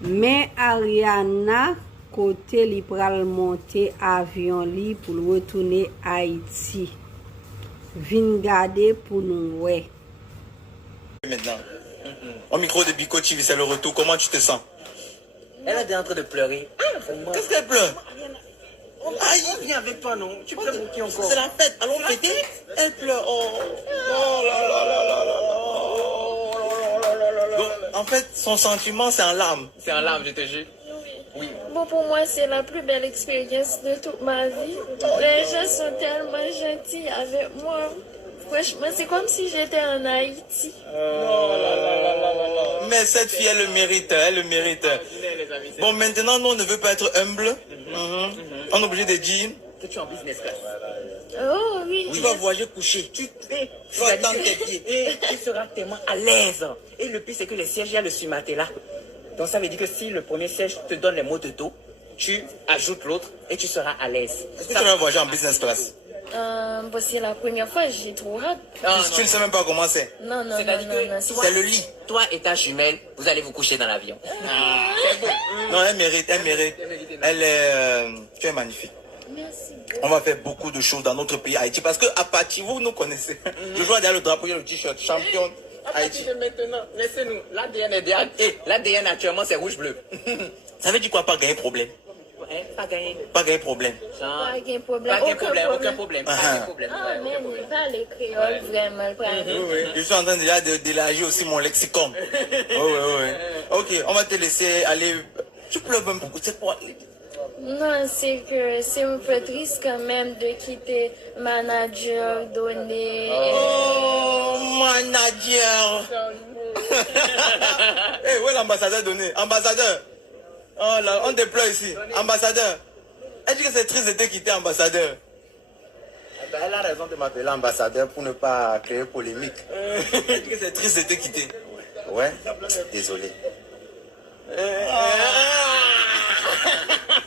Mais Ariana, côté li pral monter avion li pour retourner à Haïti. Vin garder pour nous, ouais. Maintenant, au micro de Biko TV, c'est le retour. Comment tu te sens? Elle est en train de pleurer. Qu'est-ce qu'elle pleure? Aïe, viens avec toi, non? Tu pleures pour qui encore? C'est la fête, allons fêter. Elle pleure. Oh là là là là là. Donc, en fait, son sentiment, c'est en larmes. C'est en larmes, je te jure. Oui. Bon, pour moi, c'est la plus belle expérience de toute ma vie. Les gens sont tellement gentils avec moi. Franchement, c'est comme si j'étais en Haïti. Mais cette fille, elle le mérite, elle le mérite. Bon, maintenant, nous, on ne veut pas être humble. On est obligé de dire Que tu es en business class. Oh oui. tu vas voyager coucher. Tu vas tendre tes pieds. Et tu seras tellement à l'aise. Et le pire, c'est que les sièges, il y a le sumatela. Donc ça veut dire que si le premier siège te donne les maux de dos, tu ajoutes l'autre et tu seras à l'aise. Est-ce que tu vas voyager en business class? Bon, c'est la première fois, j'ai trop hâte. Tu ne sais même pas comment c'est. Non, non, C'est-à-dire non, que non, toi, C'est le lit. Toi et ta jumelle, vous allez vous coucher dans l'avion. Non, elle mérite, elle mérite. Elle est, tu es magnifique. Merci. On va faire beaucoup de choses dans notre pays, Haïti. Parce que à partir, vous nous connaissez. Je vois derrière le drapeau, il y a le t-shirt, champion Haïti. Maintenant, laissez-nous. L'ADN est derrière. Et l'ADN actuellement, c'est rouge-bleu. Ça veut dire quoi, pas gagner problème? Pas gagné. Pas gagner problème. Pas de problème. Aucun problème. Pas de problème. Ah, mais il parle créole vraiment. Je suis en train déjà d'élargir aussi mon lexicon. Oui. Ok, on va te laisser aller. Tu pleures même beaucoup. C'est quoi? Non, c'est que c'est un peu triste quand même de quitter manager, donné. Oh, manager. Hey, où est l'ambassadeur donné? Ambassadeur. Oh là, on déploie ici. Ambassadeur. Elle dit que c'est triste de te quitter, ambassadeur. Elle a raison de m'appeler ambassadeur pour ne pas créer polémique. Elle dit que c'est triste de te quitter. Ouais, désolé.